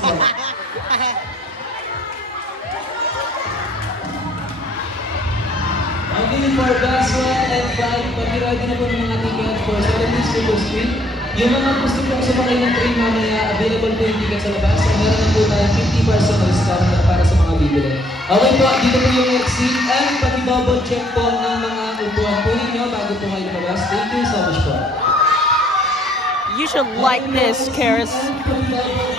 po. Okay, for class 1 and 5, pag-ready na po ng mga ticket for 17 Super Street. Yung mga gusto pong sumakay ng train mamaya, available po yung ticket sa labas. So, meron na po tayong 50 personal discount para sa mga bibili. Okay po, dito po yung exit and pag-double check po ang mga upuan po ninyo bago po kayo lumabas. Thank you so much po. You should like this, Karis. And pag-double